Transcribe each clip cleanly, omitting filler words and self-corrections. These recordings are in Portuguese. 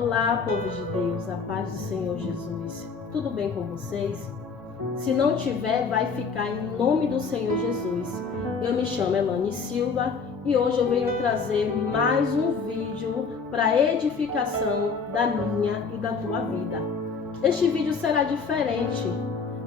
Olá, povo de Deus, a paz do Senhor Jesus. Tudo bem com vocês? Se não tiver, vai ficar em nome do Senhor Jesus. Eu me chamo Elane Silva e hoje eu venho trazer mais um vídeo para edificação da minha e da tua vida. Este vídeo será diferente.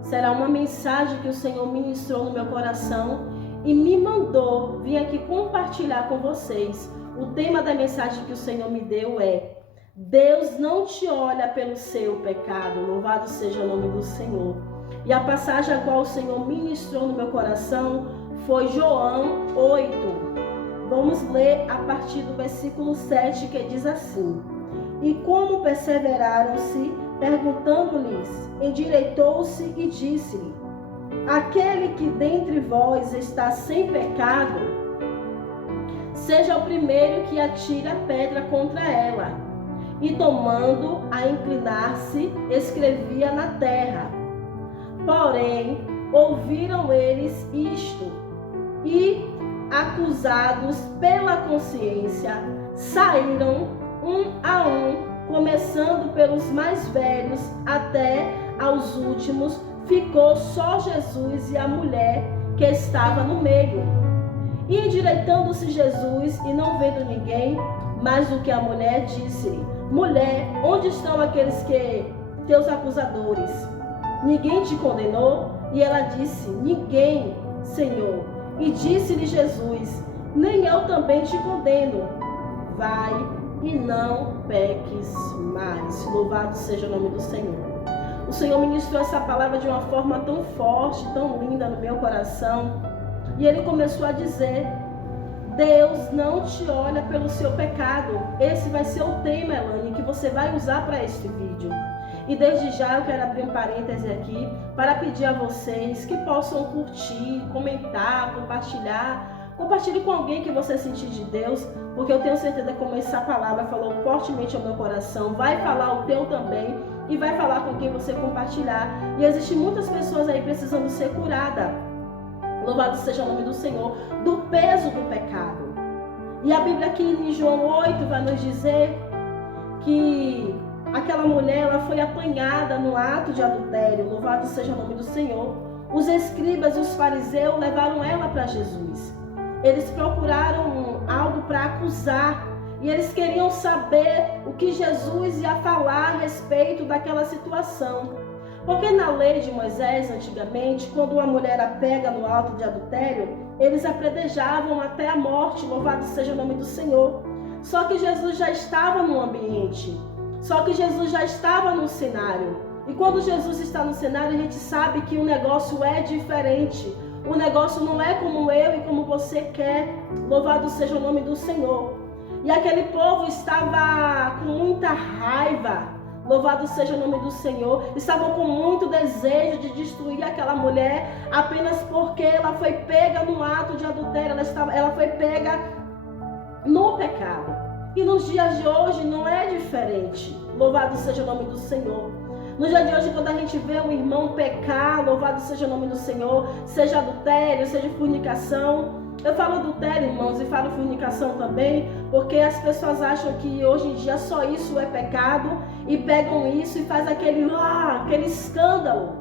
Será uma mensagem que o Senhor ministrou no meu coração e me mandou vir aqui compartilhar com vocês. O tema da mensagem que o Senhor me deu é: Deus não te olha pelo seu pecado. Louvado seja o nome do Senhor. E a passagem a qual o Senhor ministrou no meu coração foi João 8. Vamos ler a partir do versículo 7, que diz assim: E como perseveraram-se, perguntando-lhes, endireitou-se e disse-lhe: Aquele que dentre vós está sem pecado, seja o primeiro que atire a pedra contra ela. E tomando a inclinar-se, escrevia na terra. Porém, ouviram eles isto, e, acusados pela consciência, saíram um a um, começando pelos mais velhos até aos últimos. Ficou só Jesus e a mulher que estava no meio. E endireitando-se Jesus, e não vendo ninguém mais do que a mulher, disse-lhe: Mulher, onde estão aqueles teus acusadores? Ninguém te condenou? E ela disse: Ninguém, Senhor. E disse-lhe Jesus: Nem eu também te condeno. Vai e não peques mais. Louvado seja o nome do Senhor. O Senhor ministrou essa palavra de uma forma tão forte, tão linda no meu coração. E Ele começou a dizer: Deus não te olha pelo seu pecado. Esse vai ser o tema, Elane, que você vai usar para este vídeo. E desde já eu quero abrir um parêntese aqui para pedir a vocês que possam curtir, comentar, compartilhar. Compartilhe com alguém que você sentir de Deus, porque eu tenho certeza que como essa palavra falou fortemente ao meu coração, vai falar o teu também e vai falar com quem você compartilhar. E existem muitas pessoas aí precisando ser curadas. Louvado seja o nome do Senhor, do peso do pecado. E a Bíblia aqui em João 8 vai nos dizer que aquela mulher, ela foi apanhada no ato de adultério. Louvado seja o nome do Senhor. Os escribas e os fariseus levaram ela para Jesus. Eles procuraram algo para acusar. E eles queriam saber o que Jesus ia falar a respeito daquela situação. Porque na lei de Moisés, antigamente, quando uma mulher era pega no ato de adultério, eles apredejavam até a morte. Louvado seja o nome do Senhor. Só que Jesus já estava no ambiente. Só que Jesus já estava no cenário. E quando Jesus está no cenário, a gente sabe que o negócio é diferente. O negócio não é como eu e como você quer. Louvado seja o nome do Senhor. E aquele povo estava com muita raiva. Louvado seja o nome do Senhor. Estavam com muito desejo de destruir aquela mulher apenas porque ela foi pega no ato de adultério. Ela foi pega no pecado. E nos dias de hoje não é diferente. Louvado seja o nome do Senhor. No dia de hoje, quando a gente vê um irmão pecar, louvado seja o nome do Senhor, seja adultério, seja fornicação. Eu falo adultério, irmãos, e falo fornicação também, porque as pessoas acham que hoje em dia só isso é pecado e pegam isso e faz aquele escândalo.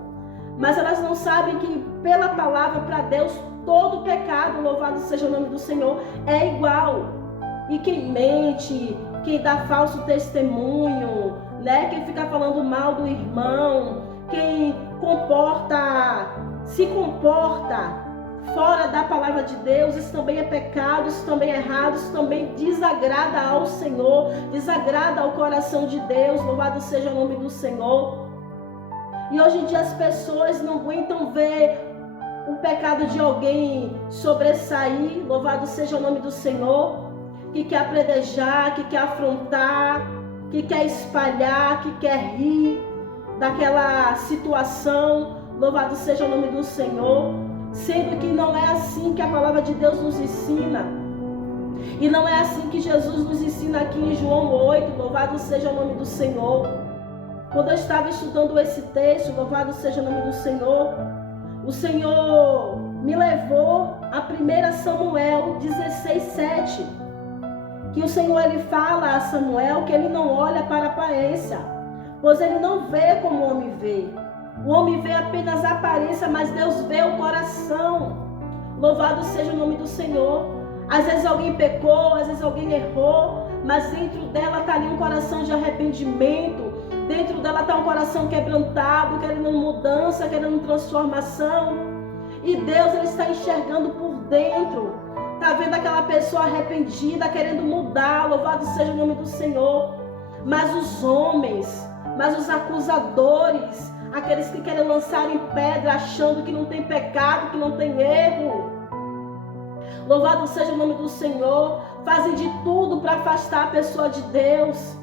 Mas elas não sabem que pela palavra, para Deus, todo pecado, louvado seja o nome do Senhor, é igual. E quem mente, quem dá falso testemunho, né? Quem fica falando mal do irmão, quem se comporta fora da palavra de Deus, isso também é pecado, isso também é errado, isso também desagrada ao Senhor, desagrada ao coração de Deus. Louvado seja o nome do Senhor. E hoje em dia as pessoas não aguentam ver o pecado de alguém sobressair. Louvado seja o nome do Senhor. Que quer apredejar, que quer afrontar, que quer espalhar, que quer rir daquela situação. Louvado seja o nome do Senhor. Sendo que não é assim que a palavra de Deus nos ensina. E não é assim que Jesus nos ensina aqui em João 8. Louvado seja o nome do Senhor. Quando eu estava estudando esse texto, louvado seja o nome do Senhor, o Senhor me levou a 1 Samuel 16:7. que o Senhor ele fala a Samuel que ele não olha para a aparência, pois ele não vê como o homem vê. O homem vê apenas a aparência, mas Deus vê o coração. Louvado seja o nome do Senhor. Às vezes alguém pecou, às vezes alguém errou, mas dentro dela está ali um coração de arrependimento, dentro dela está um coração quebrantado, querendo mudança, querendo transformação. E Deus, ele está enxergando por dentro, está vendo aquela pessoa arrependida, querendo mudar, louvado seja o nome do Senhor. Mas os homens, mas os acusadores, aqueles que querem lançar em pedra, achando que não tem pecado, que não tem erro, louvado seja o nome do Senhor, fazem de tudo para afastar a pessoa de Deus,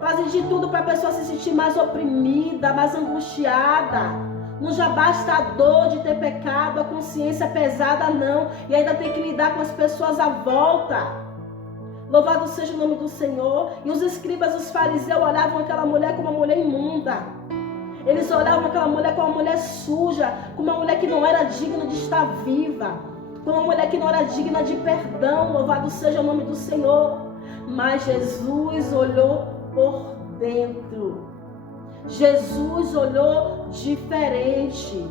fazem de tudo para a pessoa se sentir mais oprimida, mais angustiada. Não já basta a dor de ter pecado, a consciência pesada não, e ainda tem que lidar com as pessoas à volta. Louvado seja o nome do Senhor. E os escribas, os fariseus olhavam aquela mulher como uma mulher imunda. Eles olhavam aquela mulher como uma mulher suja, como uma mulher que não era digna de estar viva, como uma mulher que não era digna de perdão. Louvado seja o nome do Senhor. Mas Jesus olhou por dentro. Jesus olhou diferente.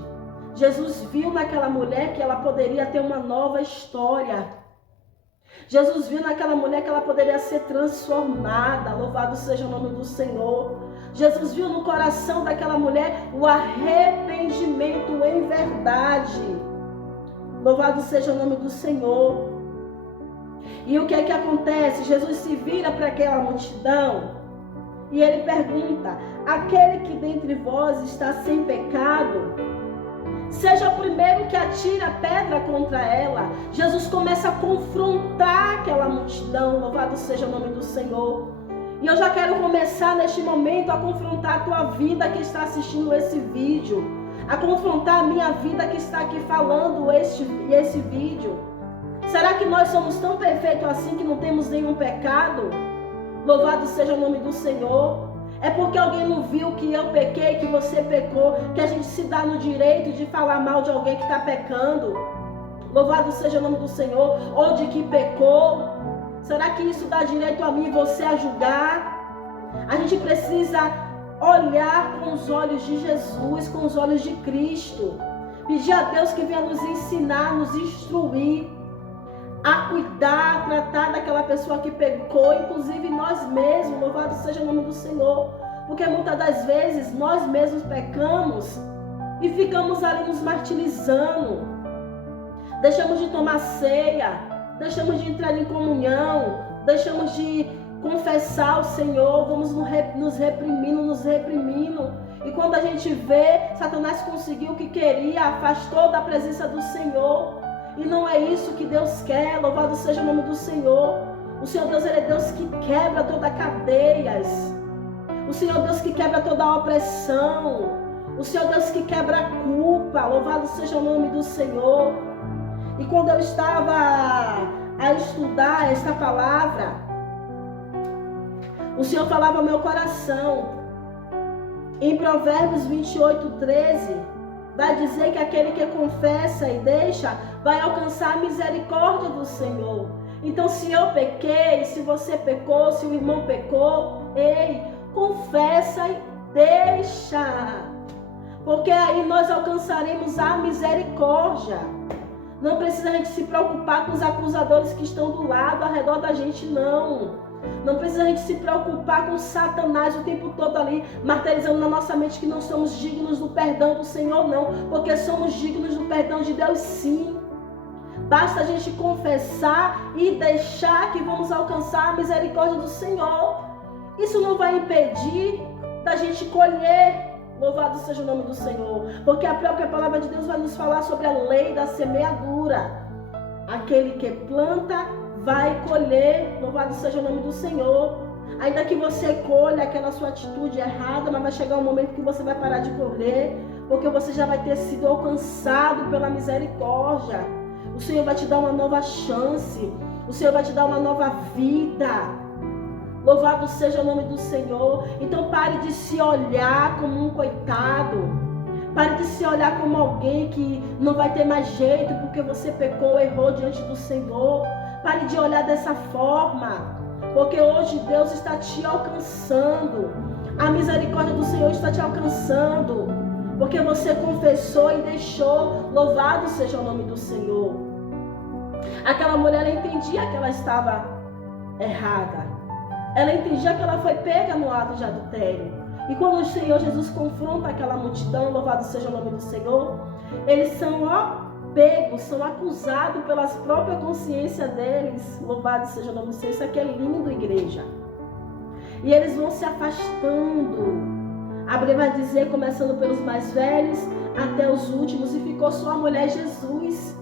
Jesus viu naquela mulher que ela poderia ter uma nova história. Jesus viu naquela mulher que ela poderia ser transformada. Louvado seja o nome do Senhor. Jesus viu no coração daquela mulher o arrependimento em verdade. Louvado seja o nome do Senhor. E o que é que acontece? Jesus se vira para aquela multidão e ele pergunta: aquele que dentre vós está sem pecado, seja o primeiro que atira a pedra contra ela. Jesus começa a confrontar aquela multidão. Louvado seja o nome do Senhor. E eu já quero começar neste momento a confrontar a tua vida que está assistindo esse vídeo, a confrontar a minha vida que está aqui falando esse vídeo. Será que nós somos tão perfeitos assim que não temos nenhum pecado? Louvado seja o nome do Senhor. É porque alguém não viu que eu pequei, que você pecou, que a gente se dá no direito de falar mal de alguém que está pecando? Louvado seja o nome do Senhor. Ou de que pecou. Será que isso dá direito a mim e você a julgar? A gente precisa olhar com os olhos de Jesus, com os olhos de Cristo. Pedir a Deus que venha nos ensinar, nos instruir a cuidar, a tratar daquela pessoa que pecou, inclusive nós mesmos. Louvado seja o nome do Senhor. Porque muitas das vezes nós mesmos pecamos e ficamos ali nos martirizando. Deixamos de tomar ceia, deixamos de entrar em comunhão, deixamos de confessar ao Senhor, vamos nos reprimindo. E quando a gente vê, Satanás conseguiu o que queria, afastou da presença do Senhor. E não é isso que Deus quer. Louvado seja o nome do Senhor. O Senhor Deus, Ele é Deus que quebra todas as cadeias. O Senhor Deus que quebra toda a opressão. O Senhor Deus que quebra a culpa. Louvado seja o nome do Senhor. E quando eu estava a estudar esta palavra, o Senhor falava ao meu coração. Em Provérbios 28:13, vai dizer que aquele que confessa e deixa vai alcançar a misericórdia do Senhor. Então, se eu pequei, se você pecou, se o irmão pecou, ei, confessa e deixa. Porque aí nós alcançaremos a misericórdia. Não precisa a gente se preocupar com os acusadores que estão do lado, ao redor da gente, não. Não precisa a gente se preocupar com Satanás o tempo todo ali, martirizando na nossa mente que não somos dignos do perdão do Senhor, não. Porque somos dignos do perdão de Deus, sim. Basta a gente confessar e deixar que vamos alcançar a misericórdia do Senhor. Isso não vai impedir da gente colher. Louvado seja o nome do Senhor. Porque a própria palavra de Deus vai nos falar sobre a lei da semeadura. Aquele que planta vai colher. Louvado seja o nome do Senhor. Ainda que você colha aquela sua atitude errada, mas vai chegar um momento que você vai parar de colher, porque você já vai ter sido alcançado pela misericórdia. O Senhor vai te dar uma nova chance. O Senhor vai te dar uma nova vida. Louvado seja o nome do Senhor. Então pare de se olhar como um coitado. Pare de se olhar como alguém que não vai ter mais jeito porque você pecou, errou diante do Senhor. Pare de olhar dessa forma. Porque hoje Deus está te alcançando. A misericórdia do Senhor está te alcançando. Porque você confessou e deixou. Louvado seja o nome do Senhor. Aquela mulher entendia que ela estava errada. Ela entendia que ela foi pega no ato de adultério. E quando o Senhor Jesus confronta aquela multidão, louvado seja o nome do Senhor, eles são pegos, são acusados pelas próprias consciências deles. Louvado seja o nome do Senhor. Isso aqui é lindo, igreja. E eles vão se afastando. A Bíblia vai dizer, começando pelos mais velhos até os últimos, e ficou só a mulher Jesus.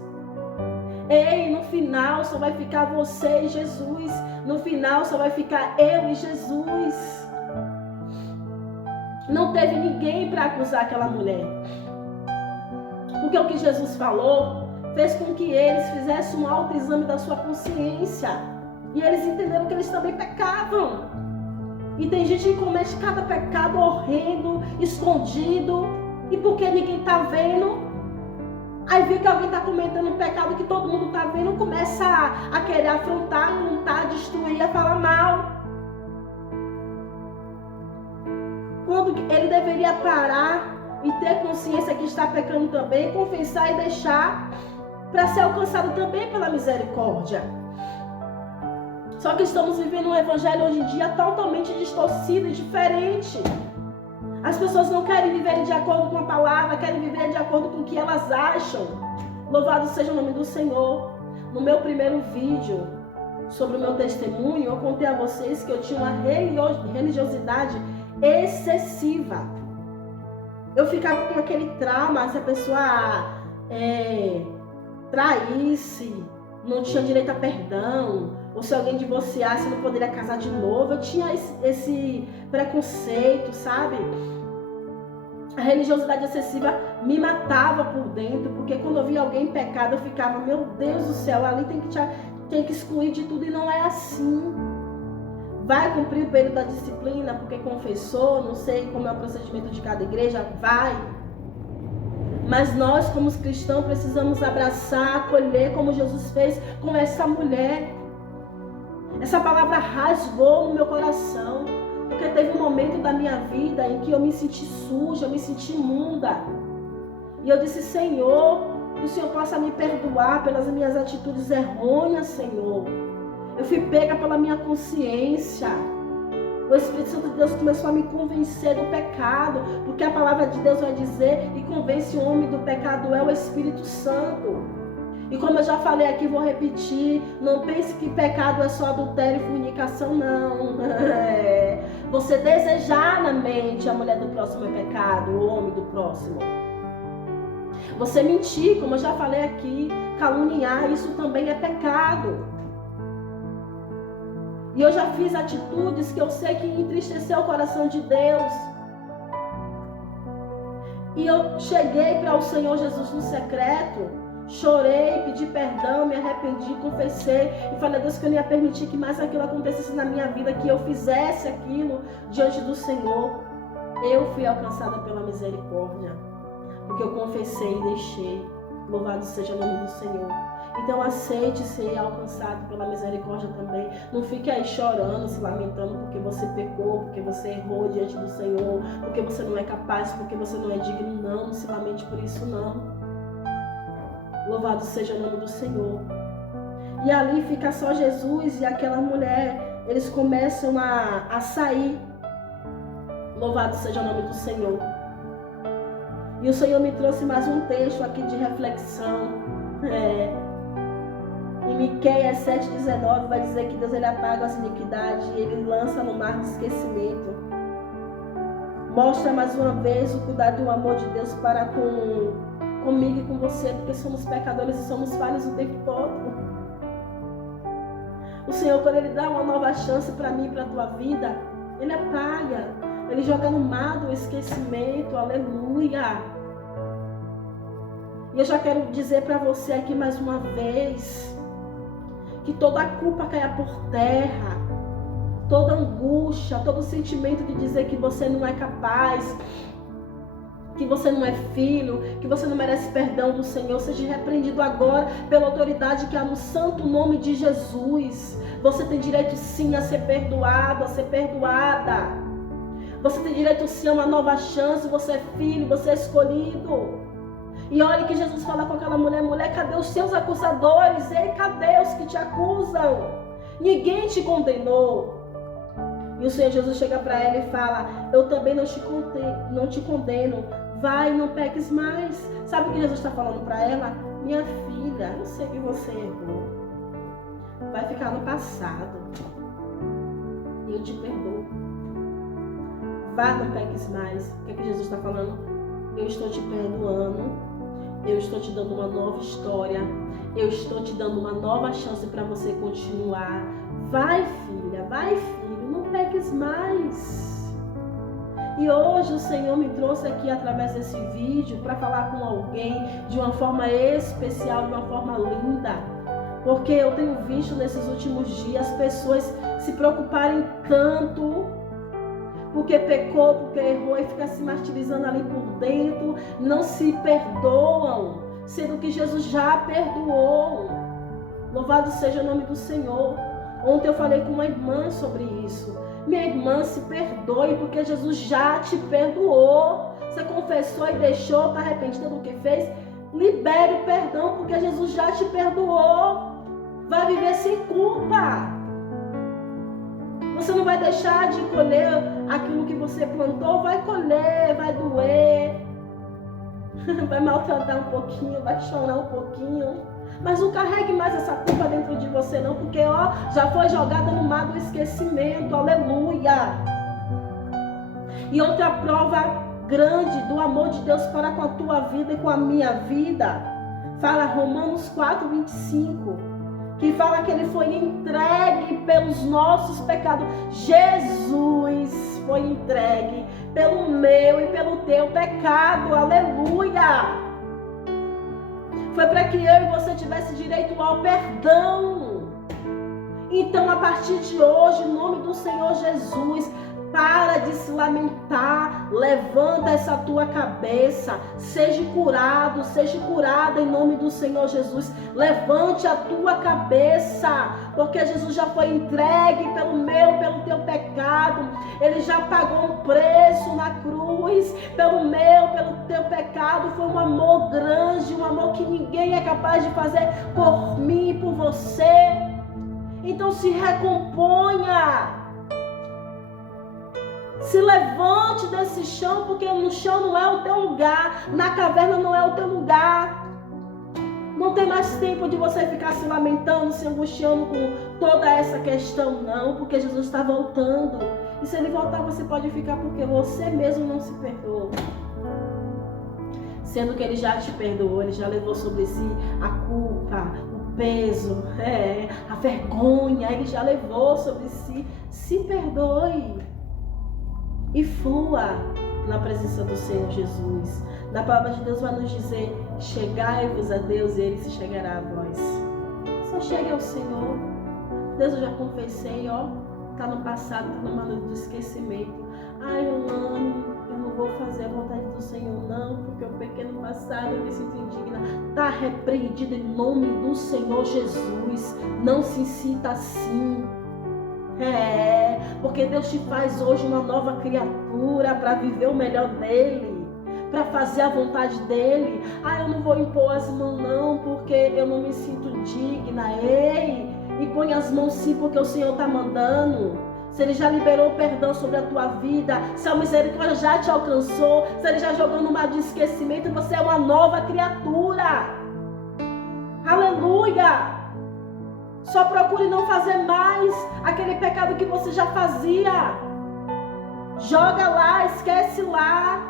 Ei, no final só vai ficar você e Jesus. No final só vai ficar eu e Jesus. Não teve ninguém para acusar aquela mulher. Porque o que Jesus falou fez com que eles fizessem um autoexame da sua consciência. E eles entenderam que eles também pecavam. E tem gente que comete cada pecado horrendo, escondido. E porque ninguém está vendo, aí viu que alguém está cometendo um pecado que todo mundo está vendo, começa a querer afrontar, contar, destruir, a falar mal. Quando ele deveria parar e ter consciência que está pecando também, confessar e deixar para ser alcançado também pela misericórdia. Só que estamos vivendo um evangelho hoje em dia totalmente distorcido e diferente. As pessoas não querem viver de acordo com a palavra, querem viver de acordo com o que elas acham. Louvado seja o nome do Senhor. No meu primeiro vídeo sobre o meu testemunho, eu contei a vocês que eu tinha uma religiosidade excessiva. Eu ficava com aquele trauma, se a pessoa traísse, não tinha direito a perdão, ou se alguém divorciasse, não poderia casar de novo. Eu tinha esse preconceito, sabe? A religiosidade excessiva me matava por dentro, porque quando eu via alguém em pecado, eu ficava, meu Deus do céu, ali tem que excluir de tudo, e não é assim. Vai cumprir o período da disciplina porque confessou, não sei como é o procedimento de cada igreja, vai. Mas nós, como cristãos, precisamos abraçar, acolher, como Jesus fez com essa mulher. Essa palavra rasgou no meu coração, porque teve um momento da minha vida em que eu me senti suja, eu me senti imunda. E eu disse, Senhor, que o Senhor possa me perdoar pelas minhas atitudes errôneas, Senhor. Eu fui pega pela minha consciência. O Espírito Santo de Deus começou a me convencer do pecado, porque a palavra de Deus vai dizer, e convence o homem do pecado é o Espírito Santo. E como eu já falei aqui, vou repetir, não pense que pecado é só adultério e fornicação, não. Você desejar na mente a mulher do próximo é pecado, o homem do próximo. Você mentir, como eu já falei aqui, caluniar, isso também é pecado. E eu já fiz atitudes que eu sei que entristeceu o coração de Deus. E eu cheguei para o Senhor Jesus no secreto, chorei, pedi perdão, me arrependi, confessei e falei a Deus que eu não ia permitir que mais aquilo acontecesse na minha vida, que eu fizesse aquilo diante do Senhor. Eu fui alcançada pela misericórdia, porque eu confessei e deixei. Louvado seja o nome do Senhor. Então aceite ser alcançado pela misericórdia também. Não fique aí chorando, se lamentando porque você pecou, porque você errou diante do Senhor, porque você não é capaz, porque você não é digno. Não se lamente por isso, não. Louvado seja o nome do Senhor. E ali fica só Jesus e aquela mulher. Eles começam a sair. Louvado seja o nome do Senhor. E o Senhor me trouxe mais um texto aqui de reflexão. Em Miqueias 7,19 vai dizer que Deus ele apaga as iniquidades e ele lança no mar de esquecimento. Mostra mais uma vez o cuidado e o amor de Deus para comigo e com você, porque somos pecadores e somos falhos o tempo todo. O Senhor, quando ele dá uma nova chance para mim e para a tua vida, ele apaga, ele joga no mar do esquecimento, aleluia. E eu já quero dizer para você aqui mais uma vez, que toda a culpa caia por terra, toda angústia, todo sentimento de dizer que você não é capaz, que você não é filho, que você não merece perdão do Senhor, seja repreendido agora pela autoridade que há no santo nome de Jesus. Você tem direito sim a ser perdoado, a ser perdoada. Você tem direito sim a uma nova chance, você é filho, você é escolhido. E olha que Jesus fala com aquela mulher: mulher, cadê os seus acusadores? Ei, cadê os que te acusam? Ninguém te condenou. E o Senhor Jesus chega para ela e fala: eu também não te condeno. Vai, não peques mais. Sabe o que Jesus está falando para ela? Minha filha, eu sei que você errou. Vai ficar no passado. E eu te perdoo. Vá, não peques mais. O que é que Jesus está falando? Eu estou te perdoando. Eu estou te dando uma nova história. Eu estou te dando uma nova chance para você continuar. Vai, filha, vai, filho, não peques mais. E hoje o Senhor me trouxe aqui através desse vídeo para falar com alguém de uma forma especial, de uma forma linda. Porque eu tenho visto nesses últimos dias pessoas se preocuparem tanto porque pecou, porque errou e fica se martirizando ali por dentro, não se perdoam, sendo que Jesus já perdoou. Louvado seja o nome do Senhor. Ontem eu falei com uma irmã sobre isso. Minha irmã, se perdoe, porque Jesus já te perdoou. Você confessou e deixou, está arrependida do que fez? Libere o perdão, porque Jesus já te perdoou. Vai viver sem culpa. Você não vai deixar de colher aquilo que você plantou. Vai colher, vai doer, vai maltratar um pouquinho, vai chorar um pouquinho. Mas não carregue mais essa culpa dentro de você não, porque já foi jogada no mar do esquecimento. Aleluia! E outra prova grande do amor de Deus para com a tua vida e com a minha vida, fala Romanos 4:25, que fala que ele foi entregue pelos nossos pecados. Jesus foi entregue pelo meu e pelo teu pecado. Aleluia! Foi para que eu e você tivesse direito ao perdão. Então, a partir de hoje, em nome do Senhor Jesus, para de se lamentar, levanta essa tua cabeça, seja curado, seja curada em nome do Senhor Jesus. Levante a tua cabeça, porque Jesus já foi entregue pelo meu, pelo teu pecado. Ele já pagou um preço na cruz, pelo meu, pelo teu pecado. Foi um amor grande, um amor que ninguém é capaz de fazer por mim e por você. Então se recomponha. Se levante desse chão, porque no chão não é o teu lugar, na caverna não é o teu lugar. Não tem mais tempo de você ficar se lamentando, se angustiando com toda essa questão, não, porque Jesus está voltando. E se ele voltar, você pode ficar porque você mesmo não se perdoou. Sendo que ele já te perdoou, ele já levou sobre si a culpa, o peso, a vergonha, ele já levou sobre si. Se perdoe. E flua na presença do Senhor Jesus. Na palavra de Deus vai nos dizer: chegai-vos a Deus e Ele se chegará a vós. Só chegue ao Senhor. Deus, eu já confessei, está no passado, está numa noite do esquecimento. Ai, Elane, eu não vou fazer a vontade do Senhor não, porque eu pequei no passado, eu me sinto indigna. Está repreendido em nome do Senhor Jesus. Não se sinta assim. Porque Deus te faz hoje uma nova criatura para viver o melhor dele, para fazer a vontade dele. Eu não vou impor as mãos não, porque eu não me sinto digna. Ei, e põe as mãos sim, porque o Senhor está mandando. Se ele já liberou perdão sobre a tua vida, se a misericórdia já te alcançou, se ele já jogou no mar de esquecimento, você é uma nova criatura. Aleluia! Só procure não fazer mais aquele pecado que você já fazia. Joga lá, esquece lá.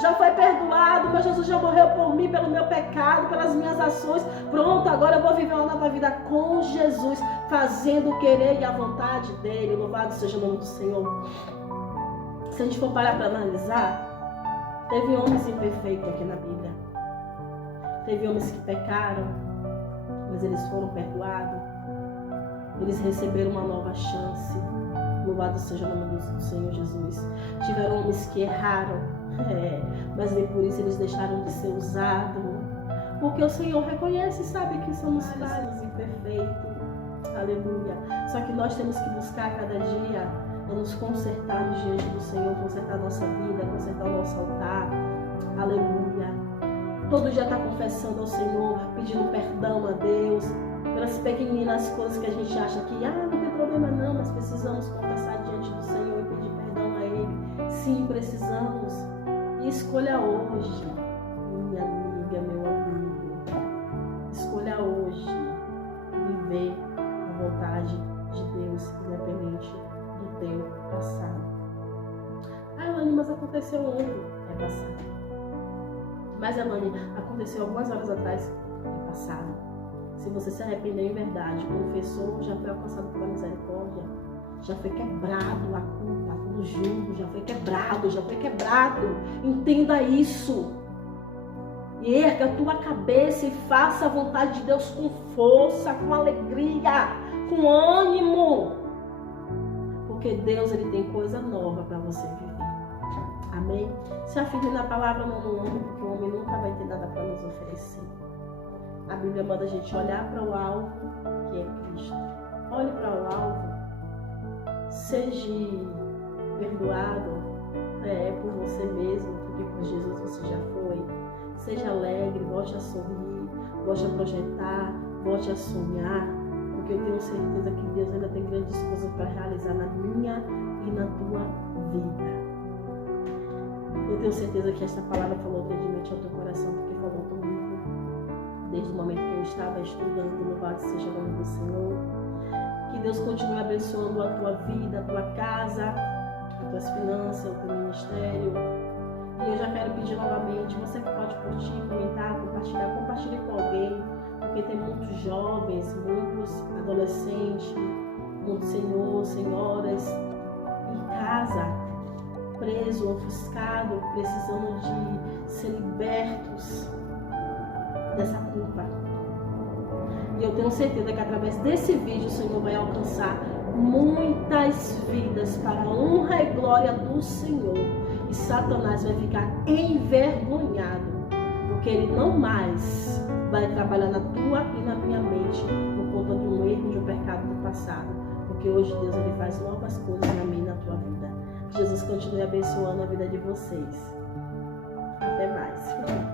Já foi perdoado, meu Jesus já morreu por mim, pelo meu pecado, pelas minhas ações. Pronto, agora eu vou viver uma nova vida com Jesus, fazendo o querer e a vontade dele. Louvado seja o nome do Senhor. Se a gente for parar para analisar, teve homens imperfeitos aqui na Bíblia. Teve homens que pecaram, mas eles foram perdoados. Eles receberam uma nova chance. Louvado seja o nome do Senhor Jesus. Tiveram homens que erraram, Mas nem por isso eles deixaram de ser usados. Porque o Senhor reconhece e sabe que somos falhos, imperfeitos. Aleluia. Só que nós temos que buscar cada dia nos consertarmos diante do Senhor, consertar nossa vida, consertar o nosso altar. Aleluia. Todo dia está confessando ao Senhor, pedindo perdão a Deus pelas pequeninas coisas que a gente acha que não tem problema não, mas precisamos confessar diante do Senhor e pedir perdão a Ele. Sim, precisamos. E escolha hoje, minha amiga, meu amigo, escolha hoje viver a vontade de Deus, independente do teu passado. Elane, mas aconteceu ontem, é passado. Mas Elane, aconteceu algumas horas atrás, é passado. Se você se arrependeu em verdade, confessou, já foi alcançado pela misericórdia, já foi quebrado a culpa, todo jugo, já foi quebrado. Entenda isso. E erga a tua cabeça e faça a vontade de Deus com força, com alegria, com ânimo. Porque Deus, Ele tem coisa nova para você viver. Amém? Se afirme na palavra, não no homem, porque o homem nunca vai ter nada para nos oferecer. A Bíblia manda a gente olhar para o alvo, que é Cristo. Olhe para o alvo. Seja perdoado por você mesmo, porque por Jesus você já foi. Seja alegre, volte a sorrir, volte a projetar, volte a sonhar, porque eu tenho certeza que Deus ainda tem grandes coisas para realizar na minha e na tua vida. Eu tenho certeza que esta palavra falou grandemente ao teu coração, porque falou comigo desde o momento que eu estava estudando. Louvado seja o nome do Senhor. Que Deus continue abençoando a tua vida, a tua casa, as tuas finanças, o teu ministério. E eu já quero pedir novamente, você que pode curtir, comentar, compartilhe com alguém, porque tem muitos jovens, muitos adolescentes, muitos senhores, senhoras em casa, preso, ofuscado, precisando de ser libertos dessa culpa. E eu tenho certeza que através desse vídeo o Senhor vai alcançar muitas vidas para a honra e glória do Senhor. E Satanás vai ficar envergonhado, porque ele não mais vai trabalhar na tua e na minha mente por conta de um erro, de um pecado do passado. Porque hoje Deus, Ele faz novas coisas na minha e na tua vida. Que Jesus continue abençoando a vida de vocês. Até mais.